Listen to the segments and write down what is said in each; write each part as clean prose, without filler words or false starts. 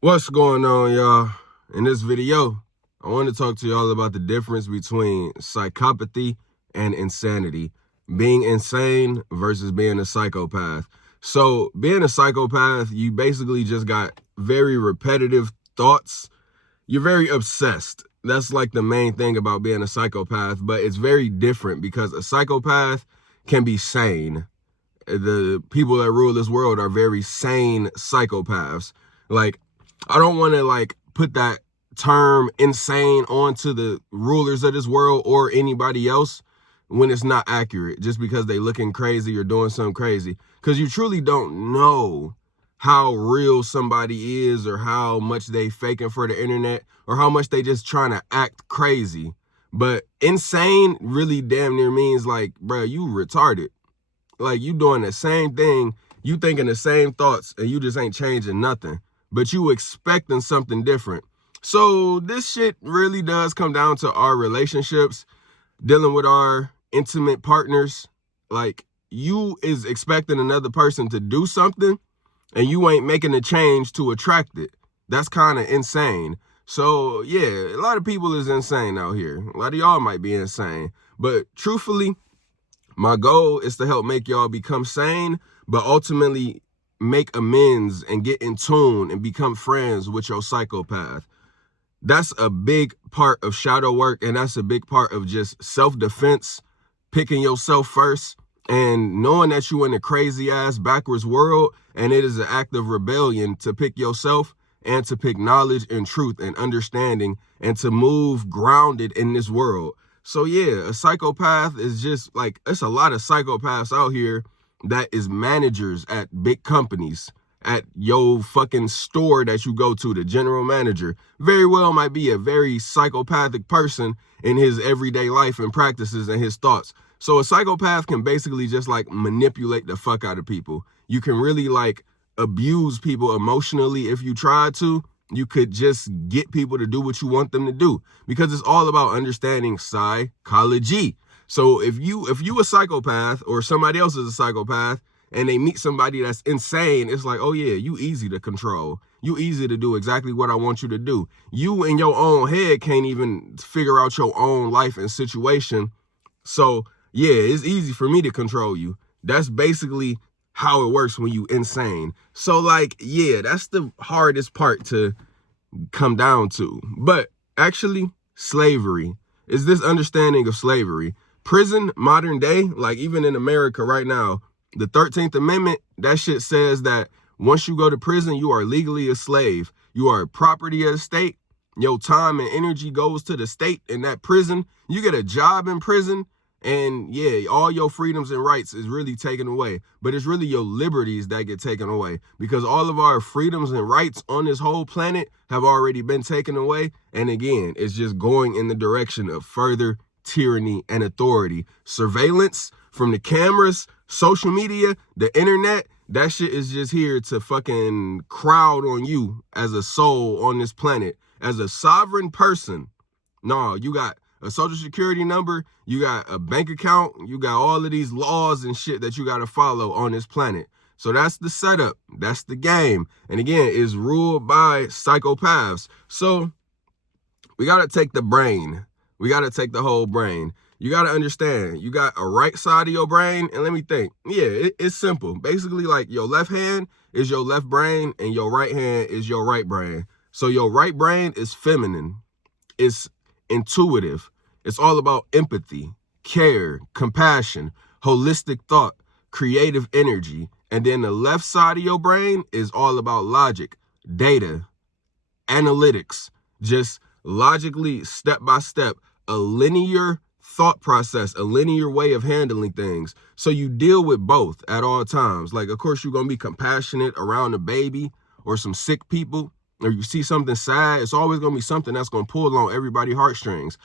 What's going on, y'all? In this video, I want to talk to y'all about the difference between psychopathy and insanity. Being insane versus being a psychopath. So, being a psychopath, you basically just got very repetitive thoughts. You're very obsessed. That's like the main thing about being a psychopath, but it's very different because a psychopath can be sane. The people that rule this world are very sane psychopaths. Like, I don't want to like put that term insane onto the rulers of this world or anybody else when it's not accurate, just because they looking crazy or doing something crazy, because you truly don't know how real somebody is or how much they faking for the internet or how much they just trying to act crazy. But insane really damn near means like, bro, you retarded. Like, you doing the same thing, you thinking the same thoughts, and you just ain't changing nothing, but you expecting something different. So this shit really does come down to our relationships, dealing with our intimate partners. Like, you is expecting another person to do something, and you ain't making a change to attract it. That's kind of insane. So yeah, a lot of people is insane out here. A lot of y'all might be insane, but truthfully, my goal is to help make y'all become sane, but ultimately make amends and get in tune and become friends with your psychopath. That's a big part of shadow work, and that's a big part of just self-defense, picking yourself first, and knowing that you in a crazy ass backwards world, and it is an act of rebellion to pick yourself and to pick knowledge and truth and understanding and to move grounded in this world. So yeah, a psychopath is just like, it's a lot of psychopaths out here that is managers at big companies, at your fucking store that you go to. The general manager very well might be a very psychopathic person in his everyday life and practices and his thoughts. So a psychopath can basically just like manipulate the fuck out of people. You can really like abuse people emotionally if you try to. You could just get people to do what you want them to do, because it's all about understanding psychology. So if you a psychopath or somebody else is a psychopath and they meet somebody that's insane, it's like, oh yeah, you easy to control. You easy to do exactly what I want you to do. You in your own head can't even figure out your own life and situation. So yeah, it's easy for me to control you. That's basically how it works when you insane. So like, yeah, that's the hardest part to come down to. But actually, slavery is this understanding of slavery. Prison, modern day, like even in America right now, the 13th Amendment, that shit says that once you go to prison, you are legally a slave. You are property of the state. Your time and energy goes to the state in that prison. You get a job in prison, and yeah, all your freedoms and rights is really taken away. But it's really your liberties that get taken away, because all of our freedoms and rights on this whole planet have already been taken away. And again, it's just going in the direction of further tyranny and authority. Surveillance from the cameras, social media, the internet, that shit is just here to fucking crowd on you as a soul on this planet, as a sovereign person. No, you got a social security number, you got a bank account, you got all of these laws and shit that you got to follow on this planet. So that's the setup. That's the game. And again, it's ruled by psychopaths. So we got to take the brain. We got to take the whole brain. You got to understand, you got a right side of your brain. And let me think. Yeah, it's simple. Basically, like your left hand is your left brain and your right hand is your right brain. So your right brain is feminine. It's intuitive. It's all about empathy, care, compassion, holistic thought, creative energy. And then the left side of your brain is all about logic, data, analytics, just logically, step by step, a linear thought process, a linear way of handling things. So you deal with both at all times. Like, of course, you're going to be compassionate around a baby or some sick people, or you see something sad. It's always going to be something that's going to pull on everybody's heartstrings.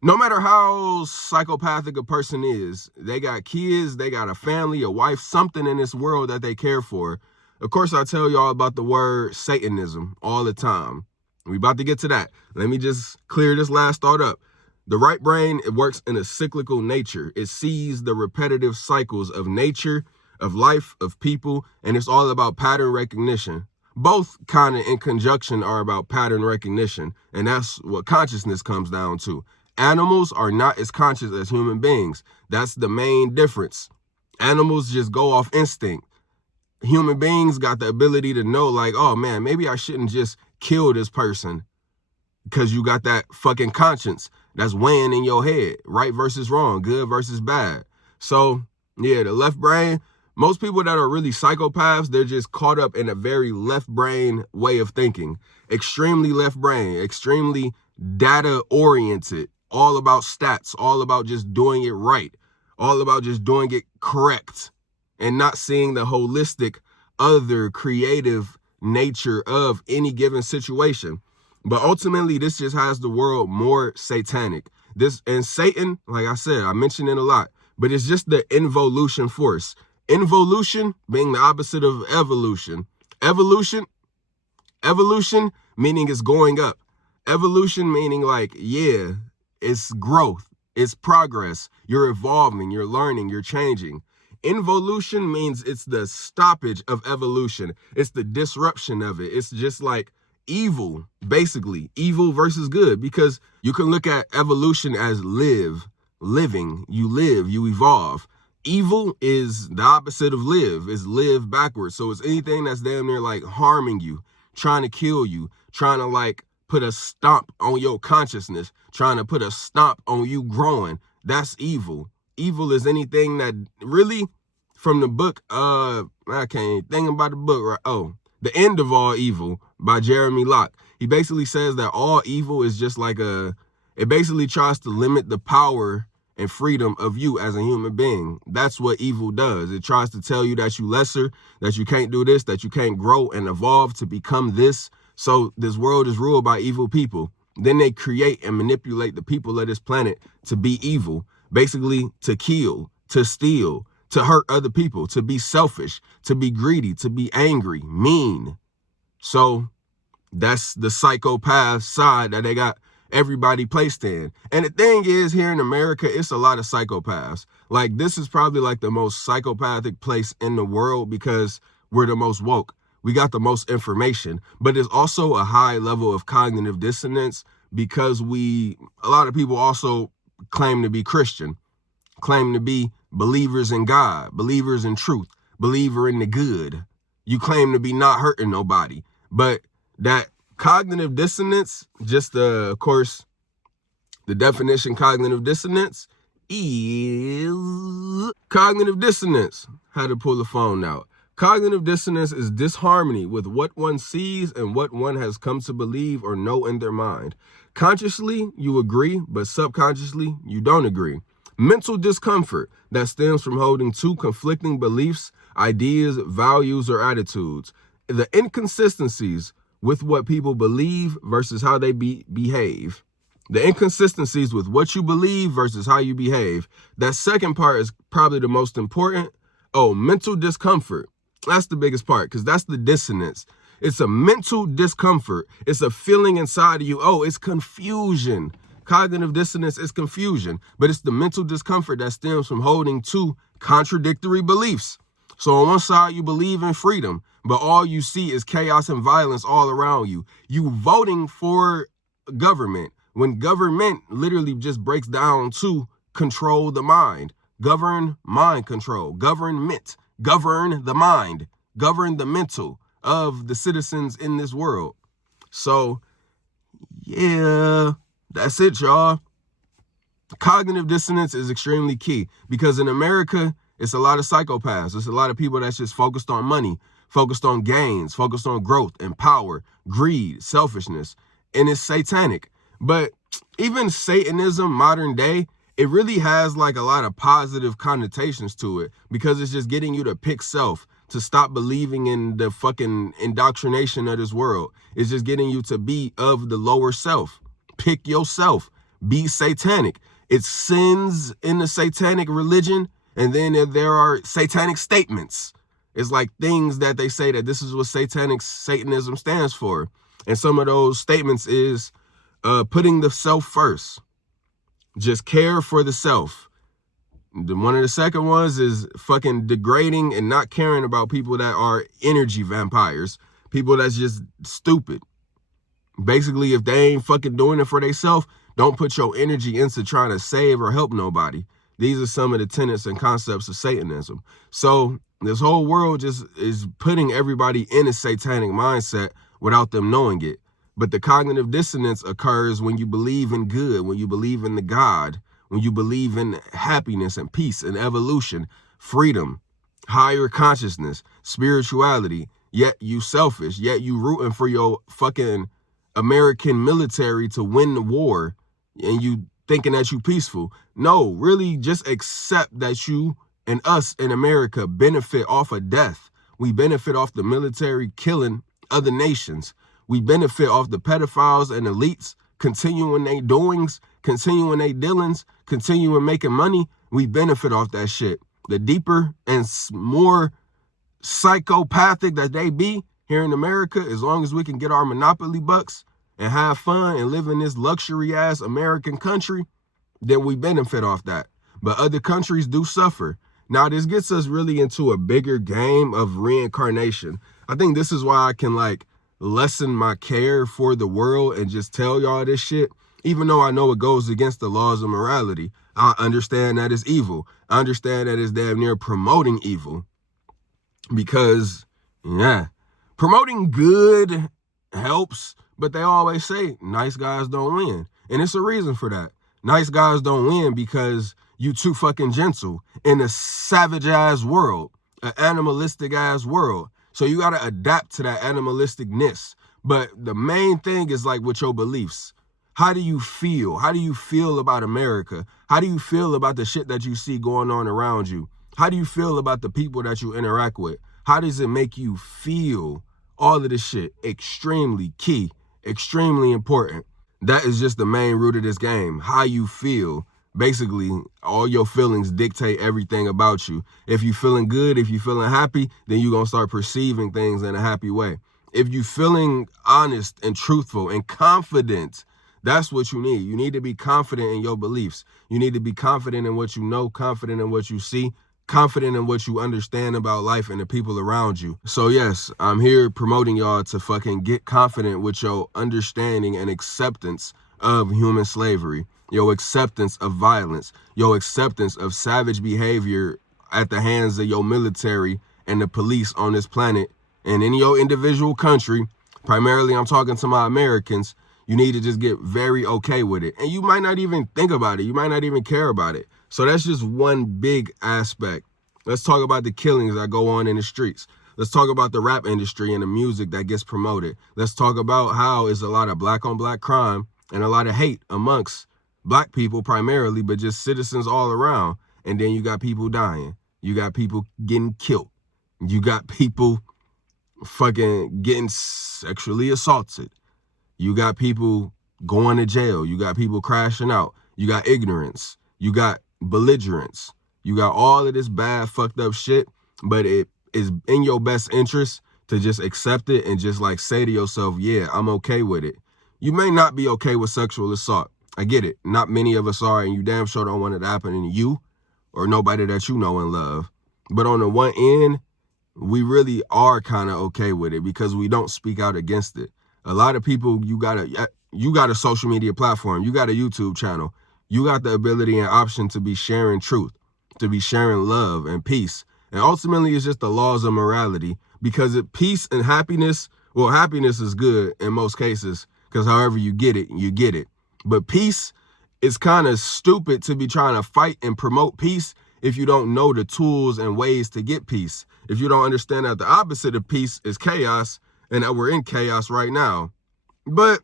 No matter how psychopathic a person is, they got kids, they got a family, a wife, something in this world that they care for. Of course, I tell y'all about the word Satanism all the time. We about to get to that. Let me just clear this last thought up. The right brain, it works in a cyclical nature. It sees the repetitive cycles of nature, of life, of people, and it's all about pattern recognition. both kind of in conjunction are about pattern recognition. And that's what consciousness comes down to. Animals are not as conscious as human beings. That's the main difference. Animals just go off instinct. Human beings got the ability to know, like, oh man, maybe I shouldn't just kill this person, because you got that fucking conscience that's weighing in your head, right versus wrong, good versus bad. So yeah, the left brain, most people that are really psychopaths, they're just caught up in a very left brain way of thinking. Extremely left brain, extremely data oriented, all about stats, all about just doing it right, all about just doing it correct, and not seeing the holistic, other creative nature of any given situation. But ultimately, this just has the world more satanic. This, and Satan, like I said, I mentioned it a lot, but it's just the involution force. Involution being the opposite of evolution. Evolution meaning it's going up. Evolution meaning like, yeah, it's growth, it's progress. You're evolving, you're learning, you're changing. Involution means it's the stoppage of evolution. It's the disruption of it. It's just like evil, basically. Evil versus good, because you can look at evolution as living. You live, you evolve. Evil is the opposite of live. It's live backwards. So it's anything that's damn near like harming you, trying to kill you, trying to like put a stomp on your consciousness, trying to put a stomp on you growing. That's evil. Evil is anything that really, from the book, I can't think about the book, right? Oh, The End of All Evil by Jeremy Locke. He basically says that all evil is just like it basically tries to limit the power and freedom of you as a human being. That's what evil does. It tries to tell you that you lesser, that you can't do this, that you can't grow and evolve to become this. So this world is ruled by evil people. Then they create and manipulate the people of this planet to be evil, basically to kill, to steal, to hurt other people, to be selfish, to be greedy, to be angry, mean. So that's the psychopath side that they got everybody placed in. And the thing is, here in America, it's a lot of psychopaths. Like, this is probably like the most psychopathic place in the world because we're the most woke. We got the most information, but there's also a high level of cognitive dissonance because a lot of people also claim to be Christian, claim to be believers in God, believers in truth, believer in the good. You claim to be not hurting nobody, but that cognitive dissonance, just of course, the definition cognitive dissonance is cognitive dissonance. Had to pull the phone out. Cognitive dissonance is disharmony with what one sees and what one has come to believe or know in their mind. Consciously, you agree, but subconsciously, you don't agree. Mental discomfort that stems from holding two conflicting beliefs, ideas, values, or attitudes. The inconsistencies with what people believe versus how they behave. The inconsistencies with what you believe versus how you behave. That second part is probably the most important. Oh, mental discomfort. That's the biggest part because that's the dissonance. It's a mental discomfort. It's a feeling inside of you. Oh, it's confusion. Cognitive dissonance is confusion, but it's the mental discomfort that stems from holding two contradictory beliefs. So on one side, you believe in freedom, but all you see is chaos and violence all around you. You voting for government when government literally just breaks down to control the mind, govern mind control, government, govern the mind, govern the mental of the citizens in this world. So yeah, that's it, y'all. Cognitive dissonance is extremely key because in America, it's a lot of psychopaths. It's a lot of people that's just focused on money, focused on gains, focused on growth and power, greed, selfishness, and it's satanic. But even Satanism, modern day, it really has like a lot of positive connotations to it because it's just getting you to pick self, to stop believing in the fucking indoctrination of this world. It's just getting you to be of the lower self. Pick yourself. Be satanic. It's sins in the satanic religion. And then there are satanic statements. It's like things that they say that this is what Satanism stands for. And some of those statements is putting the self first. Just care for the self. One of the second ones is fucking degrading and not caring about people that are energy vampires. People that's just stupid. Basically, if they ain't fucking doing it for themselves, don't put your energy into trying to save or help nobody. These are some of the tenets and concepts of Satanism. So this whole world just is putting everybody in a satanic mindset without them knowing it. But the cognitive dissonance occurs when you believe in good, when you believe in the God, when you believe in happiness and peace and evolution, freedom, higher consciousness, spirituality, yet you selfish, yet you rooting for your fucking American military to win the war, and you thinking that you peaceful. No, really just accept that you and us in America benefit off of death. We benefit off the military killing other nations. We benefit off the pedophiles and elites continuing their doings, continuing their dealings, continuing making money. We benefit off that shit. The deeper and more psychopathic that they be here in America, as long as we can get our monopoly bucks and have fun and live in this luxury ass American country, then we benefit off that. But other countries do suffer. Now, this gets us really into a bigger game of reincarnation. I think this is why I can like lessen my care for the world and just tell y'all this shit, even though I know it goes against the laws of morality. I understand that it's evil. I understand that it's damn near promoting evil. Because, yeah, promoting good helps, but they always say nice guys don't win. And it's a reason for that. Nice guys don't win because you too fucking gentle in a savage ass world, an animalistic ass world. So you got to adapt to that animalisticness. But the main thing is like with your beliefs. How do you feel? How do you feel about America? How do you feel about the shit that you see going on around you? How do you feel about the people that you interact with? How does it make you feel? All of this shit, extremely key, extremely important. That is just the main root of this game, how you feel. Basically, all your feelings dictate everything about you. If you're feeling good, if you're feeling happy, then you're going to start perceiving things in a happy way. If you're feeling honest and truthful and confident, that's what you need. You need to be confident in your beliefs. You need to be confident in what you know, confident in what you see, confident in what you understand about life and the people around you. So yes, I'm here promoting y'all to fucking get confident with your understanding and acceptance of human slavery, your acceptance of violence, your acceptance of savage behavior at the hands of your military and the police on this planet and in your individual country. Primarily, I'm talking to my Americans. You need to just get very okay with it. And you might not even think about it. You might not even care about it. So that's just one big aspect. Let's talk about the killings that go on in the streets. Let's talk about the rap industry and the music that gets promoted. Let's talk about how it's a lot of black on black crime and a lot of hate amongst black people primarily, but just citizens all around. And then you got people dying. You got people getting killed. You got people fucking getting sexually assaulted. You got people going to jail. You got people crashing out. You got ignorance. You got belligerence. You got all of this bad, fucked up shit, but it is in your best interest to just accept it and just like say to yourself, yeah, I'm okay with it. You may not be okay with sexual assault. I get it. Not many of us are, and you damn sure don't want it to happen to you or nobody that you know and love. But on the one end, we really are kind of okay with it because we don't speak out against it. A lot of people, you got a social media platform, you got a YouTube channel, you got the ability and option to be sharing truth, to be sharing love and peace. And ultimately, it's just the laws of morality, because peace and happiness, well, happiness is good in most cases because however you get it, you get it. But peace is kind of stupid to be trying to fight and promote peace if you don't know the tools and ways to get peace. If you don't understand that the opposite of peace is chaos and that we're in chaos right now. But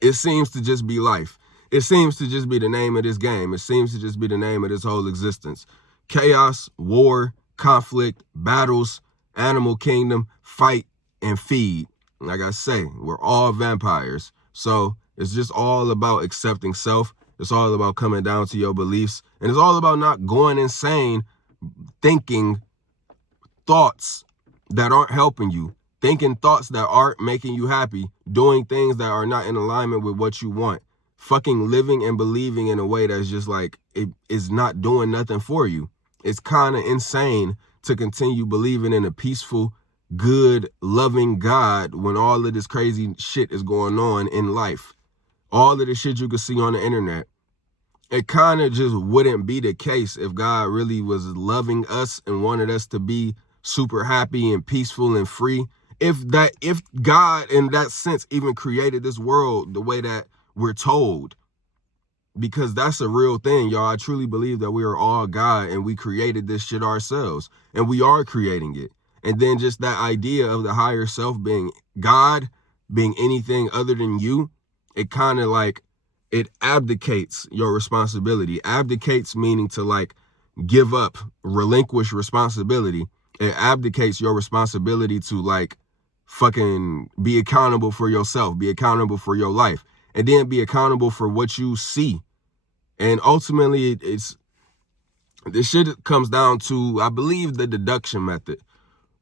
it seems to just be life. It seems to just be the name of this game. It seems to just be the name of this whole existence. Chaos, war, conflict, battles, animal kingdom, fight, and feed. Like I say, we're all vampires. So it's just all about accepting self. It's all about coming down to your beliefs. And it's all about not going insane, thinking thoughts that aren't helping you, thinking thoughts that aren't making you happy, doing things that are not in alignment with what you want, fucking living and believing in a way that's just like, it is not doing nothing for you. It's kind of insane to continue believing in a peaceful, good, loving God when all of this crazy shit is going on in life. All of the shit you can see on the internet. It kind of just wouldn't be the case if God really was loving us and wanted us to be super happy and peaceful and free. If God in that sense even created this world the way that we're told, because that's a real thing, y'all. I truly believe that we are all God and we created this shit ourselves and we are creating it. And then just that idea of the higher self being God, being anything other than you, it kind of like, it abdicates your responsibility. Abdicates meaning to like give up, relinquish responsibility. It abdicates your responsibility to like fucking be accountable for yourself, be accountable for your life, and then be accountable for what you see. And ultimately, this shit comes down to, I believe, the deduction method.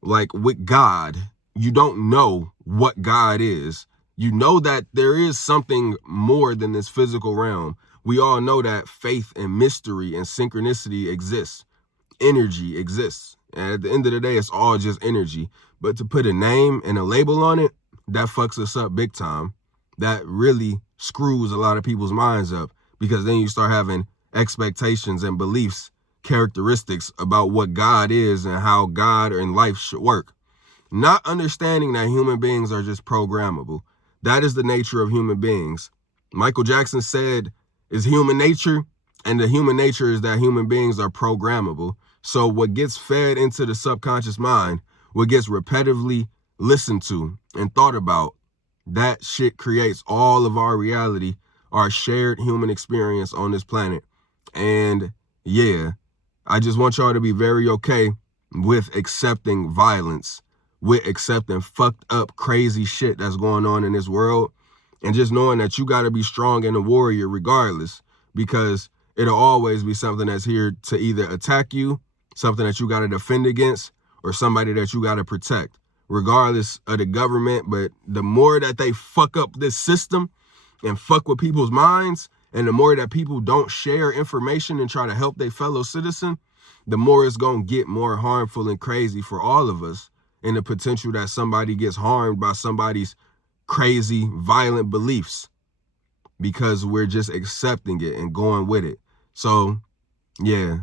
Like with God, you don't know what God is. You know that there is something more than this physical realm. We all know that faith and mystery and synchronicity exists. Energy exists. And at the end of the day, it's all just energy. But to put a name and a label on it, that fucks us up big time. That really screws a lot of people's minds up, because then you start having expectations and beliefs, characteristics about what God is and how God and life should work. Not understanding that human beings are just programmable. That is the nature of human beings. Michael Jackson said, is human nature, and the human nature is that human beings are programmable. So what gets fed into the subconscious mind, what gets repetitively listened to and thought about, that shit creates all of our reality, our shared human experience on this planet. And yeah, I just want y'all to be very okay with accepting violence, with accepting fucked up, crazy shit that's going on in this world, and just knowing that you got to be strong and a warrior regardless, because it'll always be something that's here to either attack you, something that you got to defend against, or somebody that you got to protect, regardless of the government. But the more that they fuck up this system and fuck with people's minds, and the more that people don't share information and try to help their fellow citizen, the more it's going to get more harmful and crazy for all of us, and the potential that somebody gets harmed by somebody's crazy, violent beliefs, because we're just accepting it and going with it. So, yeah,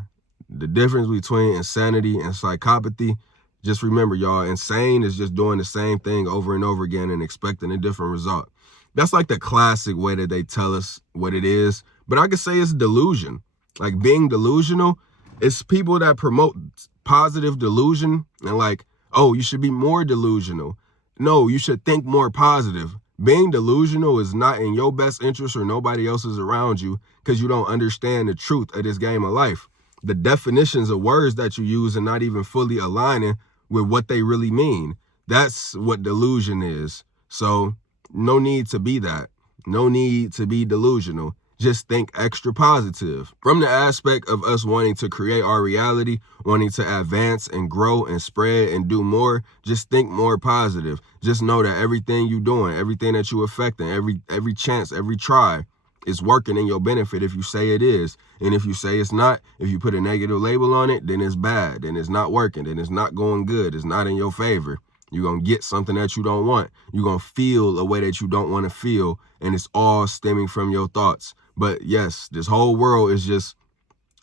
the difference between insanity and psychopathy, just remember, y'all, insane is just doing the same thing over and over again and expecting a different result. That's like the classic way that they tell us what it is. But I could say it's delusion. Like being delusional, it's people that promote positive delusion and like, oh, you should be more delusional. No, you should think more positive. Being delusional is not in your best interest or nobody else's around you, because you don't understand the truth of this game of life. The definitions of words that you use are not even fully aligning with what they really mean. That's what delusion is. So no need to be that. No need to be delusional. Just think extra positive. From the aspect of us wanting to create our reality, wanting to advance and grow and spread and do more, just think more positive. Just know that everything you're doing, everything that you're affecting, every chance, every try is working in your benefit if you say it is. And if you say it's not, if you put a negative label on it, then it's bad, then it's not working, then it's not going good, it's not in your favor. You're going to get something that you don't want. You're going to feel a way that you don't want to feel, and it's all stemming from your thoughts. But yes, this whole world is just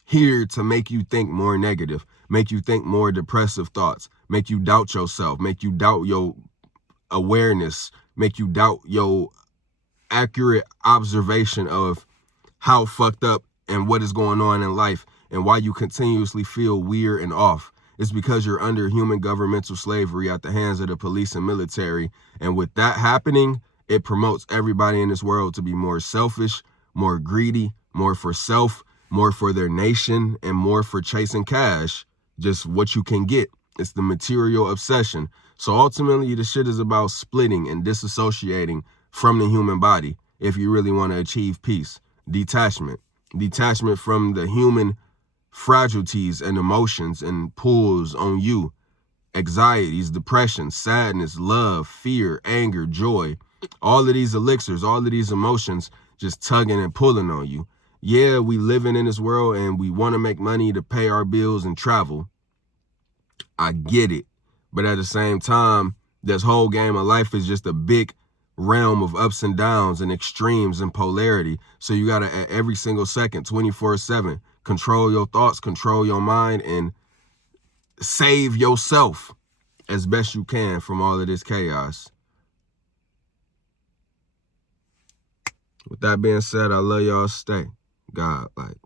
here to make you think more negative, make you think more depressive thoughts, make you doubt yourself, make you doubt your awareness, make you doubt your accurate observation of how fucked up and what is going on in life and why you continuously feel weird and off. It's because you're under human governmental slavery at the hands of the police and military. And with that happening, it promotes everybody in this world to be more selfish, more greedy, more for self, more for their nation, and more for chasing cash. Just what you can get. It's the material obsession. So ultimately, the shit is about splitting and disassociating from the human body if you really want to achieve peace. Detachment. Detachment from the human fragilities and emotions and pulls on you. Anxieties, depression, sadness, love, fear, anger, joy. All of these elixirs, all of these emotions just tugging and pulling on you. Yeah, we living in this world and we want to make money to pay our bills and travel. I get it. But at the same time, this whole game of life is just a big realm of ups and downs and extremes and polarity. So you got to, at every single second, 24/7, control your thoughts, control your mind, and save yourself as best you can from all of this chaos. With that being said, I love y'all. Stay God-like.